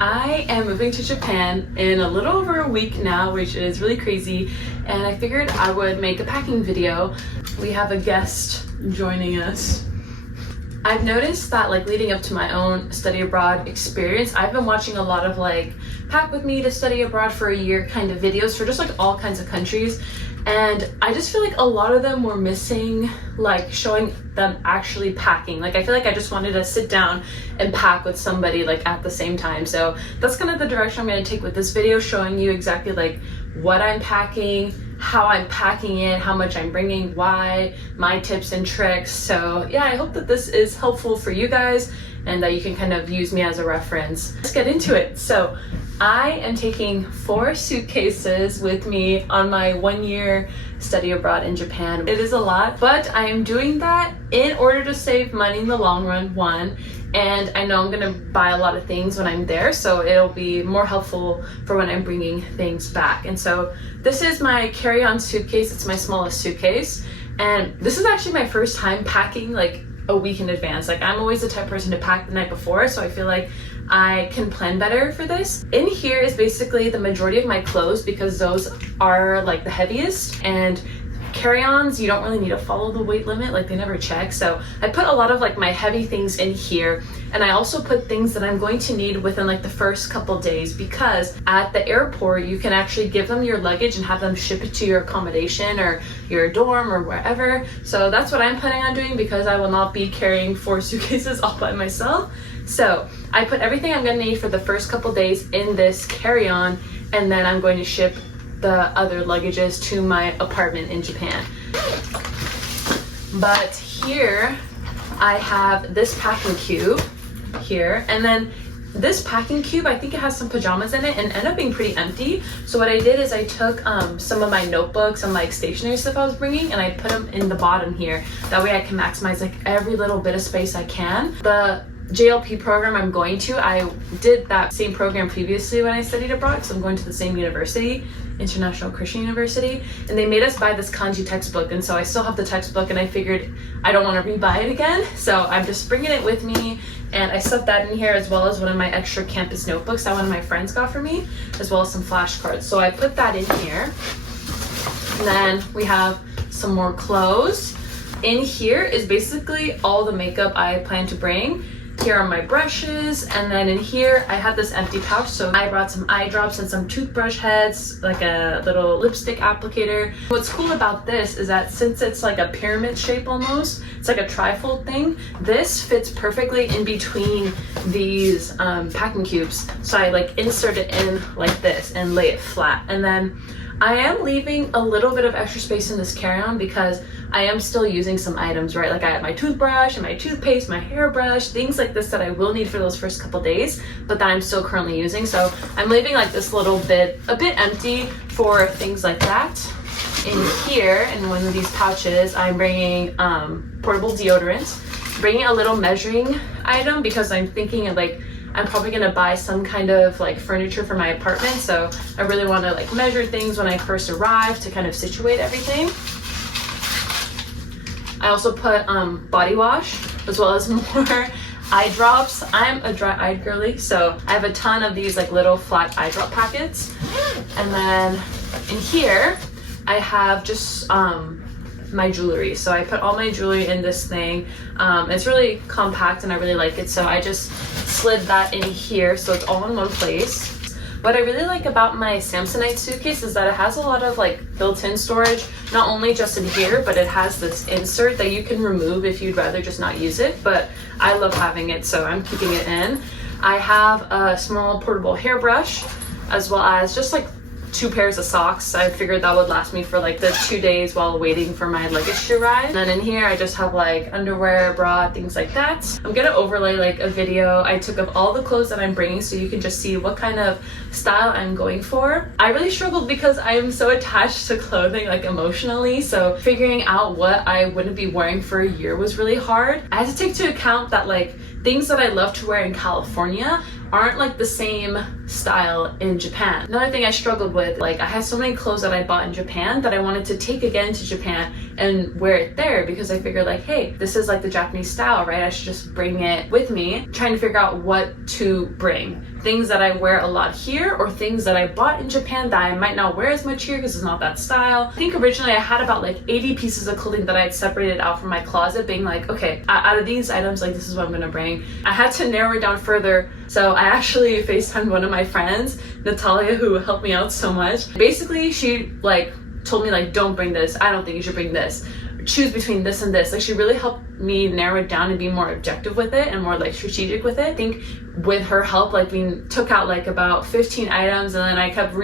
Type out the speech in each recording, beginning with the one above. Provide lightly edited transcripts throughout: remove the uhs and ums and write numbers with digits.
I am moving to Japan in a little over a week now, which is really crazy, and I figured I would make a packing video. We have a guest joining us. I've noticed that leading up to my own study abroad experience, I've been watching a lot of pack with me to study abroad for a year kind of videos for just all kinds of countries, and I just feel a lot of them were missing showing them actually packing. I feel I just wanted to sit down and pack with somebody at the same time. So that's kind of the direction I'm going to take with this video, showing you exactly what I'm packing, how I'm packing it, how much I'm bringing, why, my tips and tricks. So yeah, I hope that this is helpful for you guys and that you can kind of use me as a reference. Let's get into it. So I am taking 4 suitcases with me on my 1-year study abroad in Japan. It is a lot, but I am doing that in order to save money in the long run, one, and I know I'm gonna buy a lot of things when I'm there, so it'll be more helpful for when I'm bringing things back. And so this is my carry-on suitcase. It's my smallest suitcase, and this is actually my first time packing a week in advance. I'm always the type of person to pack the night before, so I feel I can plan better for this. In here is basically the majority of my clothes because those are the heaviest, and carry-ons, you don't really need to follow the weight limit, they never check. So I put a lot of my heavy things in here, and I also put things that I'm going to need within the first couple days, because at the airport you can actually give them your luggage and have them ship it to your accommodation or your dorm or wherever. So that's what I'm planning on doing, because I will not be carrying 4 suitcases all by myself. So I put everything I'm going to need for the first couple days in this carry-on, and then I'm going to ship the other luggages to my apartment in Japan. But here I have this packing cube here, and then this packing cube, I think it has some pajamas in it and ended up being pretty empty. So what I did is I took some of my notebooks and stationery stuff I was bringing, and I put them in the bottom here. That way I can maximize every little bit of space I can. The JLP program I'm going to, I did that same program previously when I studied abroad, because I'm going to the same university, International Christian University, and they made us buy this kanji textbook, and so I still have the textbook, and I figured I don't want to re-buy it again, so I'm just bringing it with me. And I stuffed that in here, as well as one of my extra campus notebooks that one of my friends got for me, as well as some flashcards. So I put that in here, and then we have some more clothes. In here is basically all the makeup I plan to bring. Here are my brushes, and then in here I have this empty pouch, so I brought some eye drops and some toothbrush heads, a little lipstick applicator. What's cool about this is that since it's a pyramid shape almost, it's a trifold thing, this fits perfectly in between these packing cubes. So I insert it in like this and lay it flat, and then I am leaving a little bit of extra space in this carry-on because I am still using some items, right? I have my toothbrush and my toothpaste, my hairbrush, things like this that I will need for those first couple days, but that I'm still currently using. So I'm leaving this little bit, a bit empty for things like that. In here, in one of these pouches, I'm bringing portable deodorant, bringing a little measuring item because I'm thinking of I'm probably gonna buy some kind of furniture for my apartment, so I really want to measure things when I first arrive to kind of situate everything. I also put body wash, as well as more eye drops. I'm a dry-eyed girly, so I have a ton of these little flat eye drop packets. And then in here I have just my jewelry. So I put all my jewelry in this thing. It's really compact and I really like it, so I just slid that in here so it's all in one place. What I really like about my Samsonite suitcase is that it has a lot of built-in storage, not only just in here, but it has this insert that you can remove if you'd rather just not use it, but I love having it, so I'm keeping it in. I have a small portable hairbrush, as well as just 2 pairs of socks. I figured that would last me for the 2 days while waiting for my luggage to arrive. And then in here I just have underwear, bra, things like that. I'm gonna overlay a video I took of all the clothes that I'm bringing so you can just see what kind of style I'm going for. I really struggled because I am so attached to clothing emotionally, so figuring out what I wouldn't be wearing for a year was really hard. I had to take into account that things that I love to wear in California aren't the same style in Japan. Another thing I struggled with, I had so many clothes that I bought in Japan that I wanted to take again to Japan and wear it there, because I figured hey, this is the Japanese style, right? I should just bring it with me, trying to figure out what to bring. things that I wear a lot here or things that I bought in Japan that I might not wear as much here because it's not that style. I think originally I had about like 80 pieces of clothing that I had separated out from my closet, being like, okay, out of these items, like this is what I'm gonna bring. I had to narrow it down further, so I actually FaceTimed one of my friends, Natalia, who helped me out so much. Basically, she like told me like, don't bring this, I don't think you should bring this, choose between this and this. Like, she really helped me narrow it down and be more objective with it and more like strategic with it. I think with her help, like we took out like about 15 items, and then I kept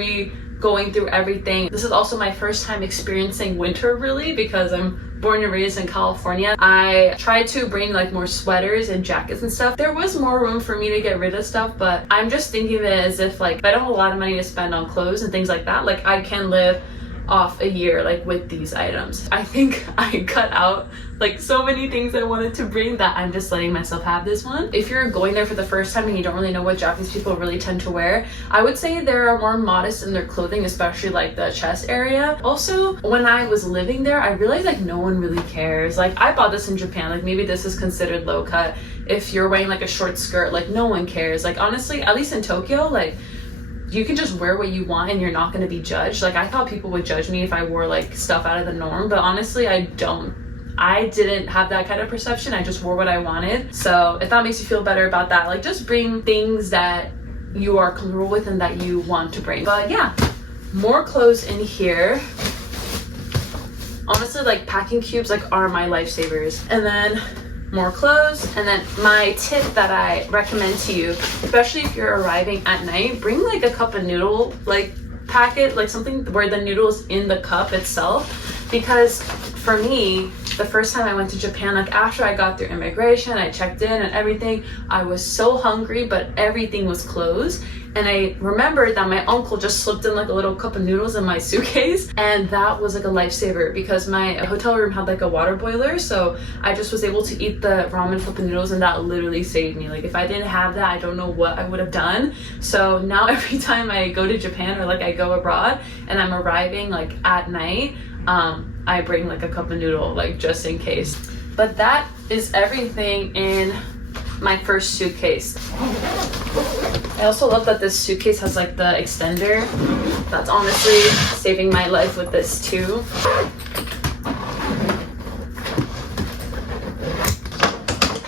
going through everything. This is also my first time experiencing winter really, because I'm born and raised in California. I tried to bring like more sweaters and jackets and stuff. There was more room for me to get rid of stuff, but I'm just thinking of it as if like, if I don't have a lot of money to spend on clothes and things like that, like I can live off a year like with these items. I think I cut out like so many things I wanted to bring that I'm just letting myself have this one. If you're going there for the first time and you don't really know what Japanese people really tend to wear, I would say they are more modest in their clothing, especially like the chest area. Also, when I was living there, I realized like no one really cares. Like, I bought this in Japan, like maybe this is considered low cut. If you're wearing like a short skirt, like no one cares. Like honestly, at least in Tokyo, like you can just wear what you want and you're not going to be judged. Like, I thought people would judge me if I wore like stuff out of the norm, but honestly I didn't have that kind of perception. I just wore what I wanted. So if that makes you feel better about that, like just bring things that you are comfortable with and that you want to bring. But yeah, more clothes in here. Honestly, like packing cubes like are my lifesavers. And then more clothes. And then my tip that I recommend to you, especially if you're arriving at night, bring like a cup of noodle like packet, like something where the noodle's in the cup itself. Because for me, the first time I went to Japan, like after I got through immigration, I checked in and everything, I was so hungry, but everything was closed. And I remembered that my uncle just slipped in like a little cup of noodles in my suitcase, and that was like a lifesaver because my hotel room had like a water boiler, so I just was able to eat the ramen cup of noodles, and that literally saved me. Like, if I didn't have that, I don't know what I would have done. So now every time I go to Japan or like I go abroad and I'm arriving like at night, I bring like a cup of noodle, like just in case. But that is everything in my first suitcase. I also love that this suitcase has like the extender. That's honestly saving my life with this too.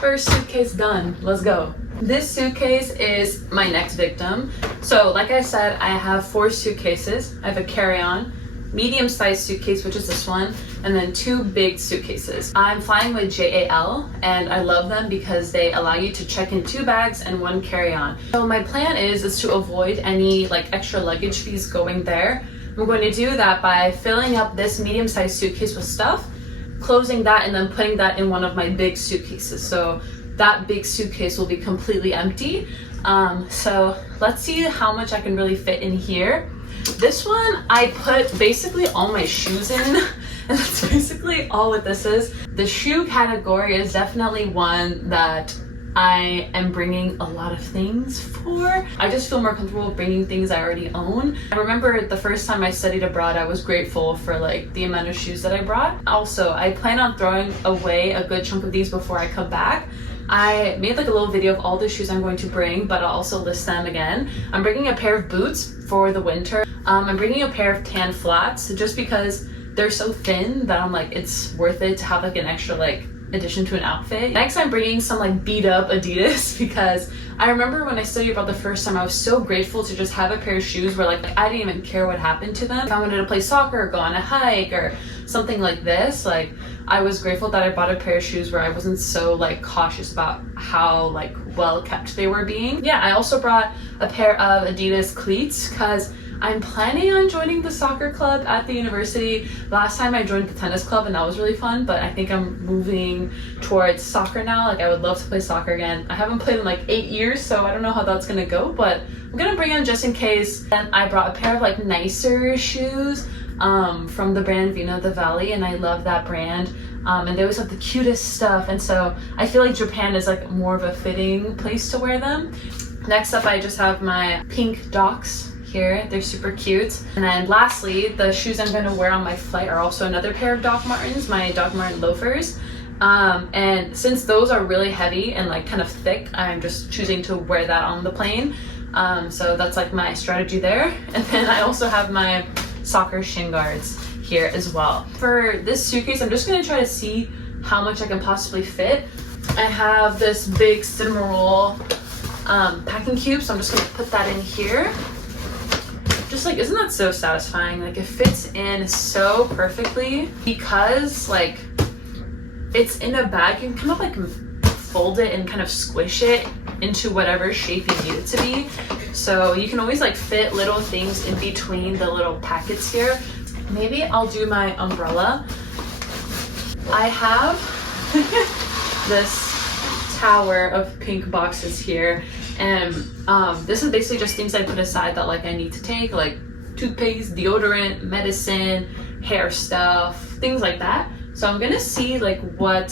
First suitcase done, let's go. This suitcase is my next victim. So like I said, I have 4 suitcases. I have a carry-on, medium-sized suitcase, which is this one, and then 2 big suitcases. I'm flying with JAL, and I love them because they allow you to check in 2 bags and 1 carry-on. So my plan is to avoid any like extra luggage fees going there. I'm going to do that by filling up this medium-sized suitcase with stuff, closing that, and then putting that in one of my big suitcases. So that big suitcase will be completely empty. So let's see how much I can really fit in here. This one, I put basically all my shoes in, and that's basically all what this is. The shoe category is definitely one that I am bringing a lot of things for. I just feel more comfortable bringing things I already own. I remember the first time I studied abroad, I was grateful for like the amount of shoes that I brought. Also, I plan on throwing away a good chunk of these before I come back. I made like a little video of all the shoes I'm going to bring, but I'll also list them again. I'm bringing a pair of boots for the winter. I'm bringing a pair of tan flats just because they're so thin that I'm like, it's worth it to have like an extra like addition to an outfit. Next, I'm bringing some like beat up Adidas because I remember when I studied abroad the first time, I was so grateful to just have a pair of shoes where like I didn't even care what happened to them. If I wanted to play soccer or go on a hike or something like this, like I was grateful that I bought a pair of shoes where I wasn't so like cautious about how like well kept they were being. Yeah, I also brought a pair of Adidas cleats because I'm planning on joining the soccer club at the university. Last time I joined the tennis club and that was really fun, but I think I'm moving towards soccer now. Like I would love to play soccer again. I haven't played in like 8 years, so I don't know how that's gonna go, but I'm gonna bring them just in case. Then I brought a pair of like nicer shoes from the brand Vino the Valley, and I love that brand. And they always have the cutest stuff, and so I feel like Japan is like more of a fitting place to wear them. Next up, I just have my pink Docs here. They're super cute. And then lastly, the shoes I'm gonna wear on my flight are also another pair of Doc Martens, my Doc Marten loafers. And since those are really heavy and like kind of thick, I'm just choosing to wear that on the plane. So that's like my strategy there. And then I also have my soccer shin guards here as well. For this suitcase, I'm just gonna try to see how much I can possibly fit. I have this big cinnamon roll packing cube, so I'm just gonna put that in here. Just like, isn't that so satisfying? Like, it fits in so perfectly because like it's in a bag. You can kind of like fold it and kind of squish it into whatever shape you need it to be. So you can always like fit little things in between the little packets here. Maybe I'll do my umbrella. I have this tower of pink boxes here, and this is basically just things I put aside that like I need to take, like toothpaste, deodorant, medicine, hair stuff, things like that. So I'm gonna see like what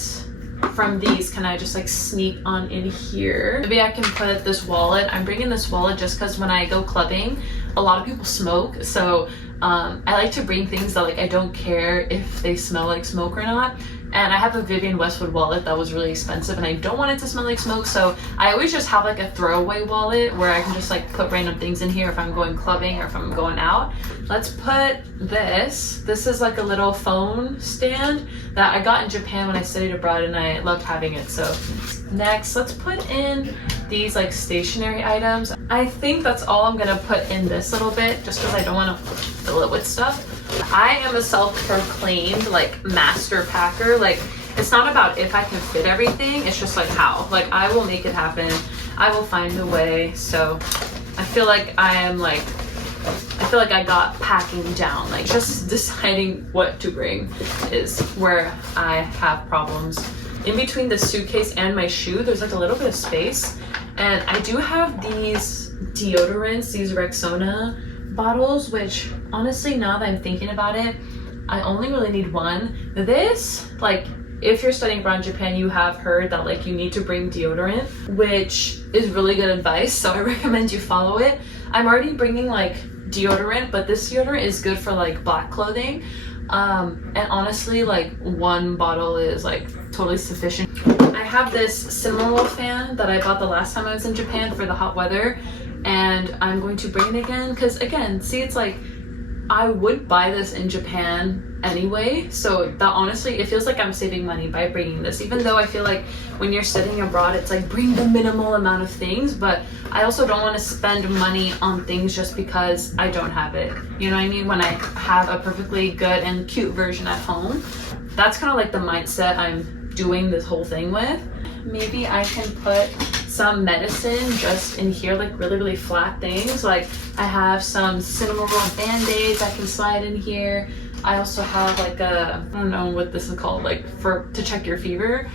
from these can I just like sneak on in here. Maybe I can put this wallet. I'm bringing this wallet just because when I go clubbing, a lot of people smoke, so I like to bring things that like I don't care if they smell like smoke or not. And I have a Vivienne Westwood wallet that was really expensive and I don't want it to smell like smoke, so I always just have like a throwaway wallet where I can just like put random things in here if I'm going clubbing or if I'm going out. Let's put this. This is like a little phone stand that I got in Japan when I studied abroad and I loved having it. So next, let's put in these like stationary items. I think that's all I'm gonna put in this little bit just because I don't want to fill it with stuff. I am a self-proclaimed like master packer. Like, it's not about if I can fit everything, it's just like how. Like, I will make it happen. I will find a way. So I feel like I got packing down. Like, just deciding what to bring is where I have problems. In between the suitcase and my shoe, there's like a little bit of space. And I do have these deodorants, these Rexona bottles, which honestly, now that I'm thinking about it, I only really need one. This, like, if you're studying abroad in Japan, you have heard that like you need to bring deodorant, which is really good advice, so I recommend you follow it. I'm already bringing like deodorant, but this deodorant is good for like black clothing, and honestly, like one bottle is like totally sufficient. I have this cinnamon roll fan that I bought the last time I was in Japan for the hot weather, and I'm going to bring it again because, again, see, it's like I would buy this in Japan anyway, so that honestly, it feels like I'm saving money by bringing this, even though I feel like when you're studying abroad, it's like bring the minimal amount of things, but I also don't want to spend money on things just because I don't have it. You know what I mean? When I have a perfectly good and cute version at home, that's kind of like the mindset I'm doing this whole thing with. Maybe I can put some medicine just in here, like really flat things. Like, I have some cinnamon roll band-aids I can slide in here. I also have like a, I don't know what this is called, like to check your fever.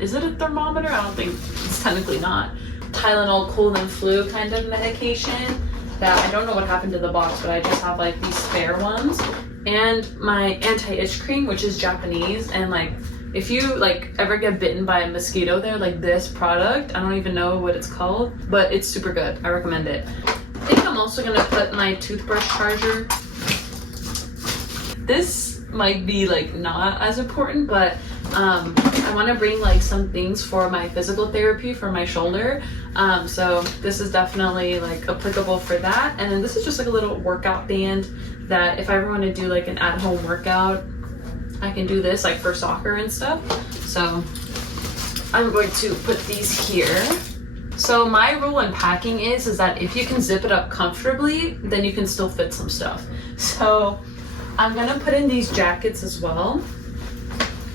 Is it a thermometer? I don't think, it's technically not. Tylenol cold and flu kind of medication that I don't know what happened to the box, but I just have like these spare ones. And my anti-itch cream, which is Japanese, and like if you like ever get bitten by a mosquito, they're like this product, I don't even know what it's called, but it's super good. I recommend it. I think I'm also gonna put my toothbrush charger. This might be like not as important, but I want to bring like some things for my physical therapy for my shoulder. So this is definitely like applicable for that. And then this is just like a little workout band that if I ever want to do like an at-home workout, I can do this like for soccer and stuff. So I'm going to put these here. So my rule in packing is that if you can zip it up comfortably, then you can still fit some stuff. So I'm gonna put in these jackets as well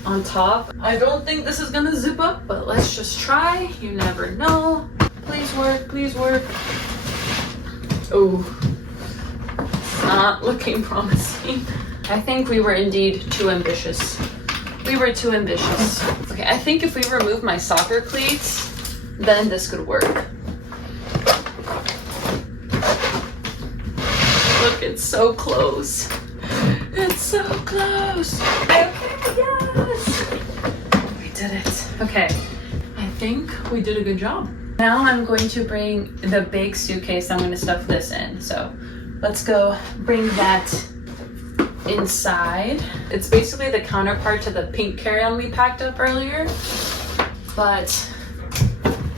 on top. I don't think this is gonna zip up, but let's just try. You never know. Please work, please work. Oh, it's not looking promising. I think we were indeed too ambitious. We were too ambitious. Okay, I think if we remove my soccer cleats, then this could work. Look, it's so close. It's so close. Okay, yes. We did it. Okay, I think we did a good job. Now I'm going to bring the big suitcase I'm going to stuff this in. So let's go bring that inside. It's basically the counterpart to the pink carry-on we packed up earlier, but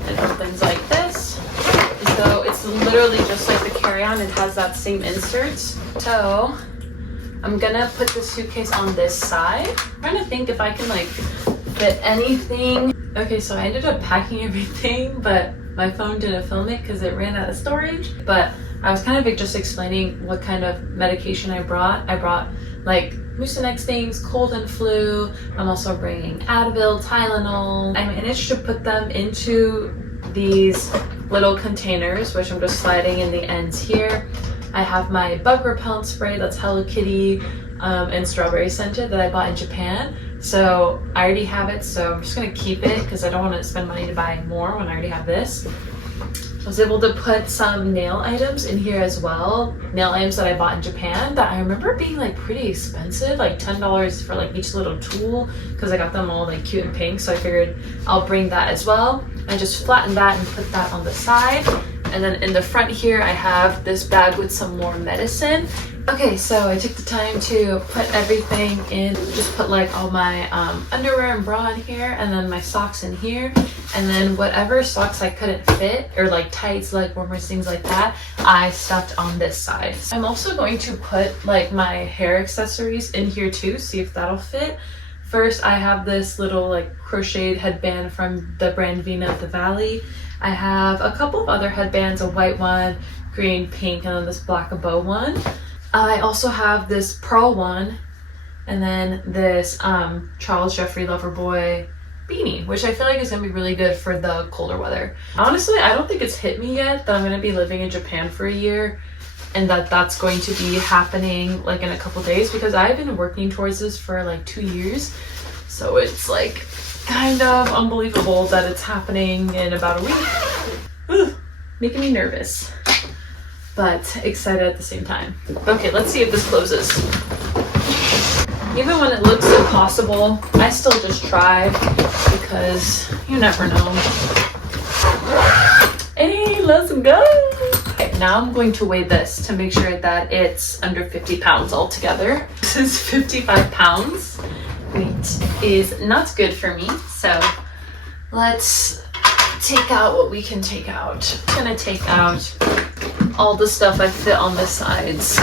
it opens like this, as though it's It's literally just like the carry-on. It has that same insert. So I'm gonna put the suitcase on this side. I'm trying to think if I can like fit anything. Okay, so I ended up packing everything, but my phone didn't film it because it ran out of storage. But I was kind of just explaining what kind of medication I brought. I brought like Mucinex things, cold and flu. I'm also bringing Advil, Tylenol. I managed to put them into these little containers, which I'm just sliding in the ends here. I have my bug repellent spray that's Hello Kitty and strawberry scented that I bought in Japan. So I already have it, so I'm just gonna keep it because I don't want to spend money to buy more when I already have this. I was able to put some nail items in here as well. Nail items that I bought in Japan that I remember being like pretty expensive, like $10 for like each little tool, because I got them all like cute and pink. So I figured I'll bring that as well. I just flatten that and put that on the side. And then in the front here, I have this bag with some more medicine. Okay, so I took the time to put everything in, just put like all my underwear and bra in here, and then my socks in here, and then whatever socks I couldn't fit, or like tights, leg warmers, things like that, I stuffed on this side. I'm also going to put like my hair accessories in here too, see if that'll fit. First, I have this little like crocheted headband from the brand Vina of the Valley. I have a couple of other headbands, a white one, green, pink, and then this black bow one. I also have this pearl one, and then this Charles Jeffrey Loverboy beanie, which I feel like is gonna be really good for the colder weather. Honestly, I don't think it's hit me yet that I'm gonna be living in Japan for a year, and that's going to be happening like in a couple days, because I've been working towards this for like 2 years. So it's like kind of unbelievable that it's happening in about a week. Ugh, making me nervous, but excited at the same time. Okay, let's see if this closes. Even when it looks impossible, I still just try because you never know. Hey, let's go. Okay, now I'm going to weigh this to make sure that it's under 50 pounds altogether. This is 55 pounds. Weight is not good for me, so let's take out what we can take out. I'm gonna take out all the stuff I fit on the sides.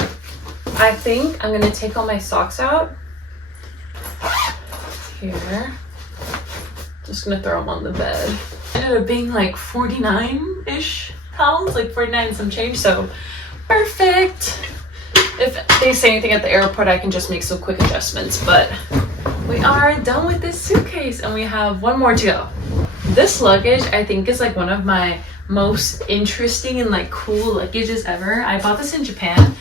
I think I'm gonna take all my socks out. Here. Just gonna throw them on the bed. It ended up being like 49-ish pounds, like 49 and some change, so perfect. If they say anything at the airport, I can just make some quick adjustments, but we are done with this suitcase and we have one more to go. This luggage, I think, is like one of my most interesting and like cool luggages ever. I bought this in Japan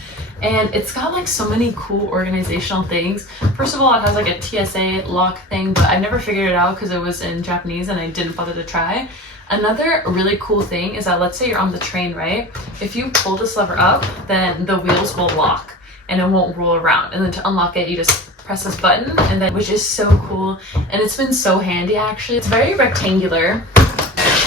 and it's got like so many cool organizational things. First of all, it has like a TSA lock thing, but I never figured it out because it was in Japanese and I didn't bother to try. Another really cool thing is that, let's say you're on the train, right? If you pull this lever up, then the wheels will lock and it won't roll around. And then to unlock it, you just press this button, and then, which is so cool. And it's been so handy actually. It's very rectangular.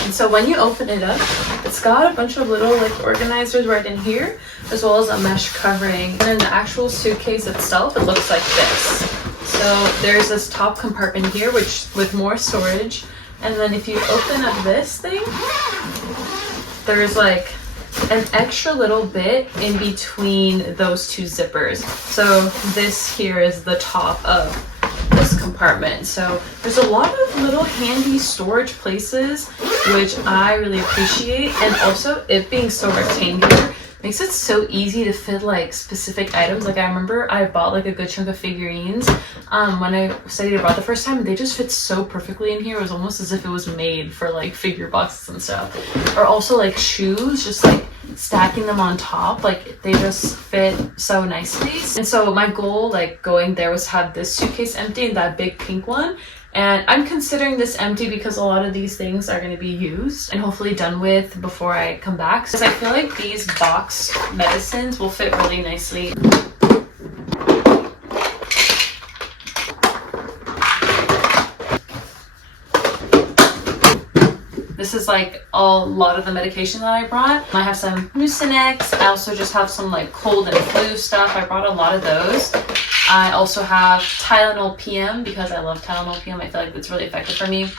And so when you open it up, it's got a bunch of little like organizers right in here, as well as a mesh covering. And then the actual suitcase itself, it looks like this. So there's this top compartment here, which with more storage. And then if you open up this thing, there's like an extra little bit in between those two zippers. So this here is the top of this compartment. So there's a lot of little handy storage places, which I really appreciate. And also it being so rectangular makes it so easy to fit like specific items. Like I remember I bought like a good chunk of figurines when I studied abroad the first time, and they just fit so perfectly in here. It was almost as if it was made for like figure boxes and stuff. Or also like shoes, just like stacking them on top, like they just fit so nicely. And so my goal like going there was to have this suitcase empty and that big pink one. And I'm considering this empty because a lot of these things are going to be used and hopefully done with before I come back. Because I feel like these box medicines will fit really nicely. This is like a lot of the medication that I brought. I have some Mucinex. I also just have some like cold and flu stuff. I brought a lot of those. I also have Tylenol PM because I love Tylenol PM. I feel like it's really effective for me.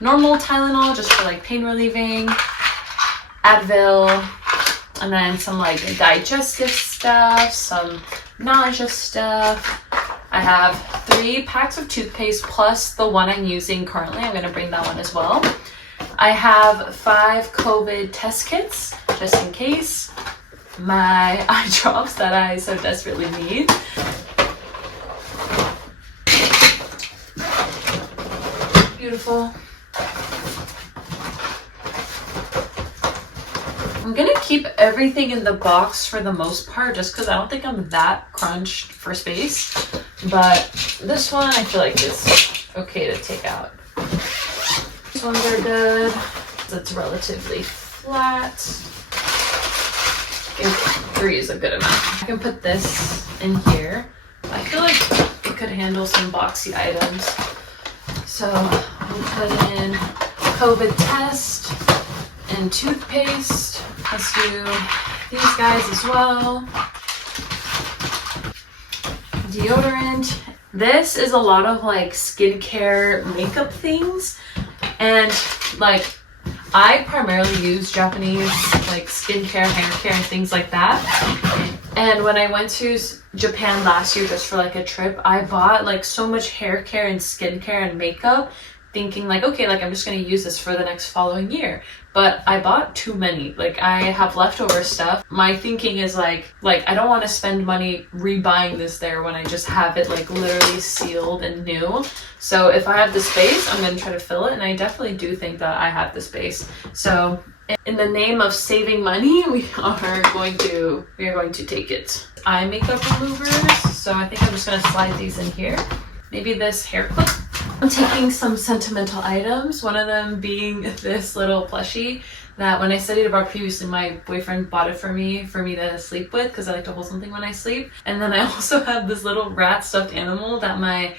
Normal Tylenol just for like pain relieving. Advil. And then some like digestive stuff, some nausea stuff. I have 3 packs of toothpaste plus the one I'm using currently. I'm gonna bring that one as well. I have 5 COVID test kits just in case. My eye drops that I so desperately need. Beautiful. I'm gonna keep everything in the box for the most part just because I don't think I'm that crunched for space. But this one I feel like is okay to take out. These ones are good. It's relatively flat. I think 3 is a good amount. I can put this in here. I feel like it could handle some boxy items. So we'll put in COVID test and toothpaste. Let's do these guys as well. Deodorant. This is a lot of like skincare makeup things, and like I primarily use Japanese like skincare, hair care, and things like that. And when I went to Japan last year just for like a trip, I bought like so much hair care and skincare and makeup, thinking like, okay, like I'm just gonna use this for the next following year. But I bought too many. Like I have leftover stuff. My thinking is like I don't want to spend money rebuying this there when I just have it like literally sealed and new. So if I have the space, I'm gonna try to fill it, and I definitely do think that I have the space. So in the name of saving money, we are going to take it. Eye makeup removers. So I think I'm just gonna slide these in here. Maybe this hair clip. I'm taking some sentimental items, one of them being this little plushie that when I studied abroad previously, my boyfriend bought it for me to sleep with because I like to hold something when I sleep. And then I also have this little rat stuffed animal that my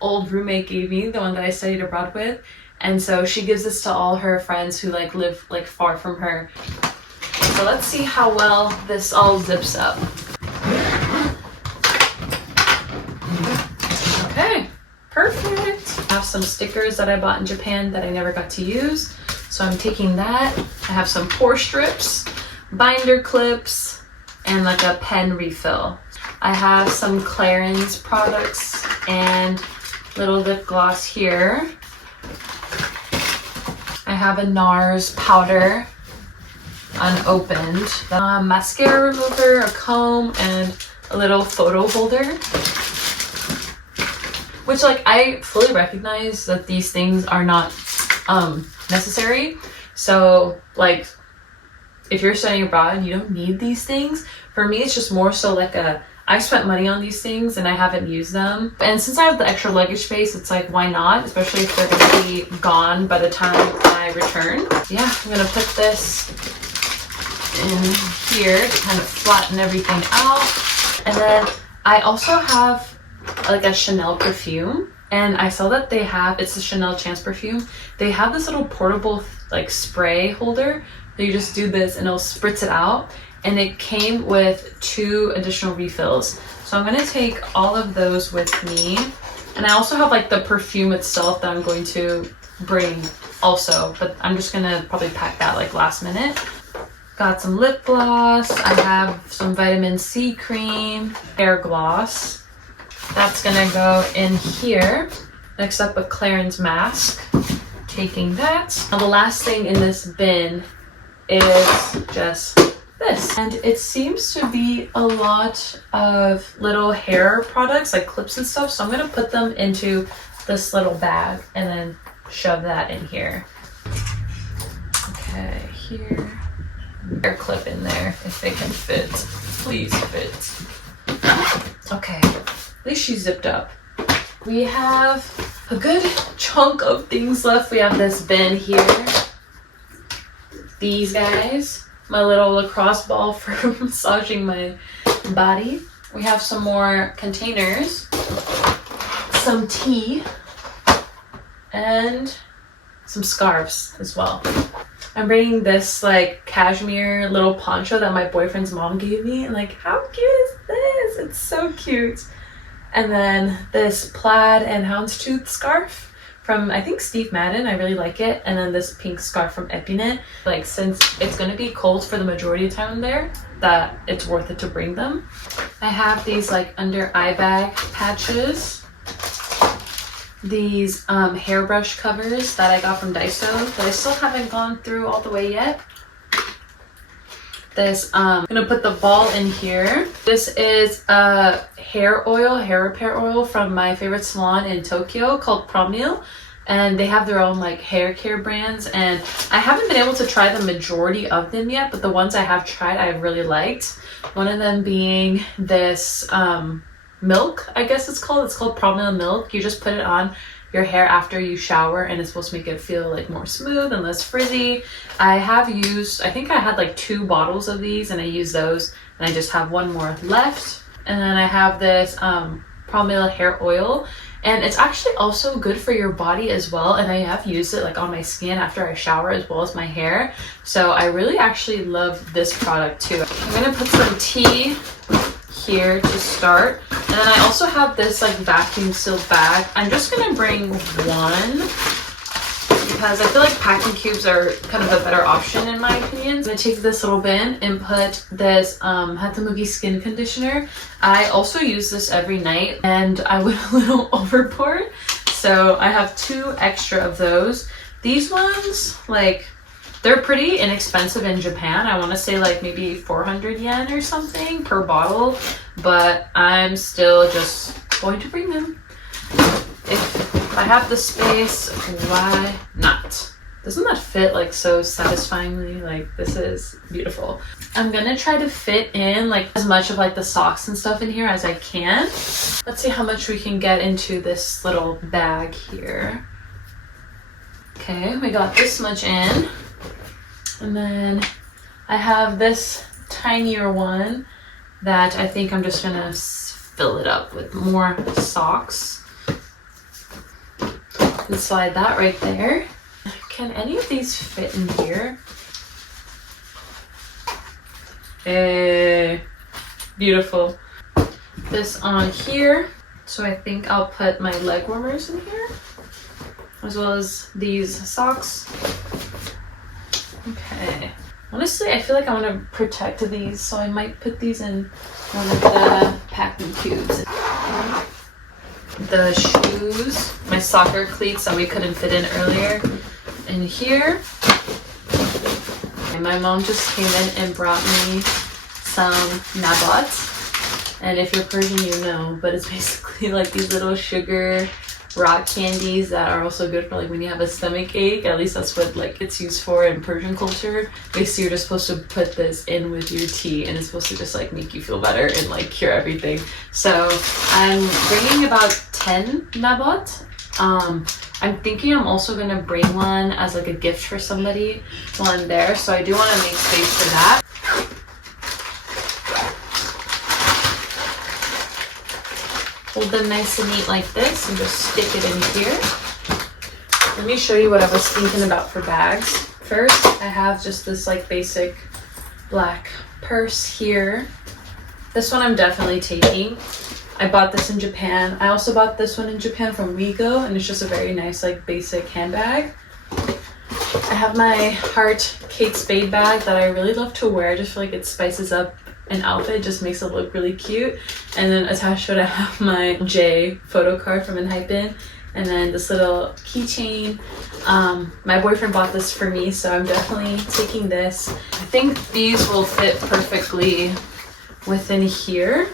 old roommate gave me, the one that I studied abroad with. And so she gives this to all her friends who like live like far from her. So let's see how well this all zips up. Okay. Perfect. I have some stickers that I bought in Japan that I never got to use. So I'm taking that. I have some pore strips, binder clips, and like a pen refill. I have some Clarins products and little lip gloss here. I have a NARS powder unopened. Mascara remover, a comb, and a little photo holder. Which like I fully recognize that these things are not necessary. So like if you're studying abroad and you don't need these things, for me it's just more so like I spent money on these things and I haven't used them. And since I have the extra luggage space, it's like why not? Especially if they're gonna be gone by the time I return. Yeah, I'm gonna put this in here to kind of flatten everything out. And then I also have like a Chanel perfume, and I saw that they have, it's a Chanel Chance perfume. They have this little portable like spray holder that you just do this and it'll spritz it out, and it came with 2 additional refills. So I'm gonna take all of those with me, and I also have like the perfume itself that I'm going to bring also, but I'm just gonna probably pack that like last minute. Got some lip gloss. I have some vitamin C cream, hair gloss. That's gonna go in here. Next up, a Clarins mask. Taking that. Now the last thing in this bin is just this. And it seems to be a lot of little hair products, like clips and stuff. So I'm gonna put them into this little bag and then shove that in here. Okay, here. Hair clip in there if they can fit. Please fit. Okay. At least she's zipped up. We have a good chunk of things left. We have this bin here. These guys. My little lacrosse ball for massaging my body. We have some more containers. Some tea. And some scarves as well. I'm bringing this like cashmere little poncho that my boyfriend's mom gave me. And like, how cute is this? It's so cute. And then this plaid and houndstooth scarf from I think Steve Madden. I really like it. And then this pink scarf from Epinit. Like, since it's gonna be cold for the majority of time there, that it's worth it to bring them. I have these like under eye bag patches. These hairbrush covers that I got from Daiso that I still haven't gone through all the way yet. This, I'm gonna put the ball in here. This is a hair repair oil from my favorite salon in Tokyo called Promil. And they have their own like hair care brands, and I haven't been able to try the majority of them yet, but the ones I have tried I've really liked. One of them being this milk, I guess it's called Promil milk. You just put it on your hair after you shower, and it's supposed to make it feel like more smooth and less frizzy. I think I had like 2 bottles of these, and I used those, and I just have 1 more left. And then I have this Promil hair oil, and it's actually also good for your body as well, and I have used it like on my skin after I shower as well as my hair. So I really actually love this product too. I'm gonna put some tea here to start, and then I also have this like vacuum sealed bag. I'm just gonna bring one because I feel like packing cubes are kind of a better option in my opinion. I'm gonna take this little bin and put this Hatamugi skin conditioner. I also use this every night, and I went a little overboard, so I have 2 extra of those. These ones, like, they're pretty inexpensive in Japan. I want to say like maybe 400 yen or something per bottle, but I'm still just going to bring them. If I have the space, why not? Doesn't that fit like so satisfyingly? Like, this is beautiful. I'm gonna try to fit in like as much of like the socks and stuff in here as I can. Let's see how much we can get into this little bag here. Okay, we got this much in. And then I have this tinier one that I think I'm just gonna fill it up with more socks. And slide that right there. Can any of these fit in here? Hey, beautiful. This on here. So I think I'll put my leg warmers in here, as well as these socks. Okay. Honestly, I feel like I want to protect these, so I might put these in one of the packing cubes. The shoes, my soccer cleats that we couldn't fit in earlier, in here. And my mom just came in and brought me some nabots. And if you're Persian, you know, but it's basically like these little sugar rock candies that are also good for like when you have a stomach ache. At least that's what like it's used for in Persian culture. Basically, you're just supposed to put this in with your tea, and it's supposed to just like make you feel better and like cure everything. So I'm bringing about 10 nabot. I'm thinking I'm also gonna bring one as like a gift for somebody while I'm there. So I do want to make space for that. Hold them nice and neat like this and just stick it in here. Let me show you what I was thinking about for bags. First, I have just this like basic black purse here. This one I'm definitely taking. I bought this in Japan. I also bought this one in Japan from Wigo, and it's just a very nice like basic handbag. I have my Heart Kate Spade bag that I really love to wear. I just feel like it spices up an outfit, just makes it look really cute. And then attached to it I have my J photo card from Enhypen, and then this little keychain. My boyfriend bought this for me, so I'm definitely taking this. I think these will fit perfectly within here.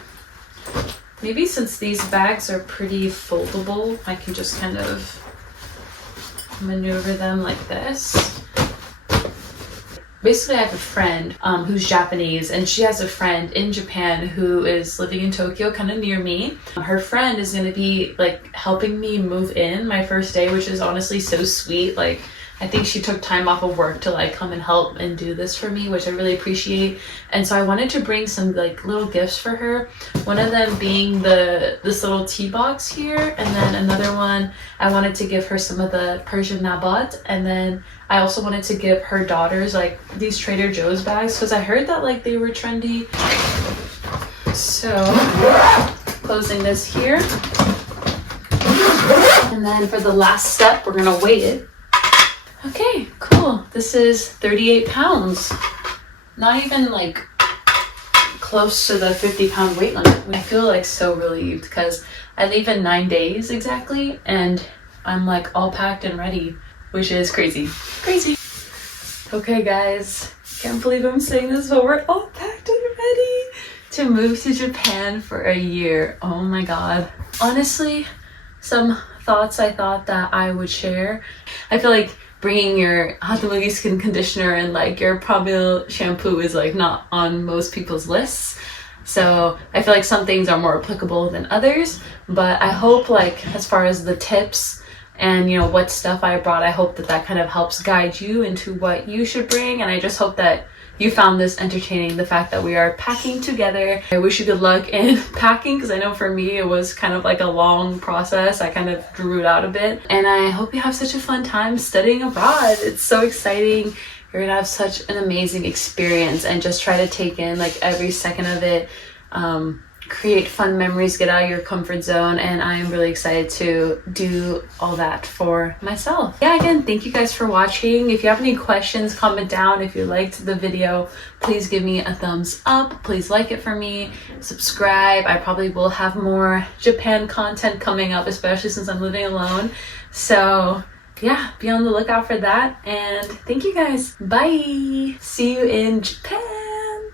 Maybe since these bags are pretty foldable, I can just kind of maneuver them like this. Basically, I have a friend who's Japanese, and she has a friend in Japan who is living in Tokyo, kind of near me. Her friend is going to be like helping me move in my first day, which is honestly so sweet. Like, I think she took time off of work to like come and help and do this for me, which I really appreciate. And so I wanted to bring some like little gifts for her. One of them being this little tea box here, and then another one I wanted to give her some of the Persian nabat, and then I also wanted to give her daughters like these Trader Joe's bags because I heard that like they were trendy. So closing this here. And then for the last step, we're gonna weight it. Okay, cool. This is 38 pounds. Not even like close to the 50-pound weight limit. I feel like so relieved because I leave in 9 days exactly, and I'm like all packed and ready, which is crazy. Crazy. Okay guys, can't believe I'm saying this, but we're all packed and ready to move to Japan for a year. Oh my god. Honestly, some thoughts I thought that I would share. I feel like bringing your Hatamugi skin conditioner and like your Probio shampoo is like not on most people's lists. So I feel like some things are more applicable than others, but I hope like as far as the tips and you know what stuff I brought, I hope that that kind of helps guide you into what you should bring. And I just hope that you found this entertaining, the fact that we are packing together. I wish you good luck in packing because I know for me it was kind of like a long process. I kind of drew it out a bit, and I hope you have such a fun time studying abroad. It's so exciting. You're gonna have such an amazing experience, and just try to take in like every second of it. Create fun memories, get out of your comfort zone, and I am really excited to do all that for myself. Yeah, again, thank you guys for watching. If you have any questions, comment down. If you liked the video, please give me a thumbs up. Please like it for me, subscribe. I probably will have more Japan content coming up, especially since I'm living alone. So yeah, be on the lookout for that, and thank you guys. Bye. See you in Japan.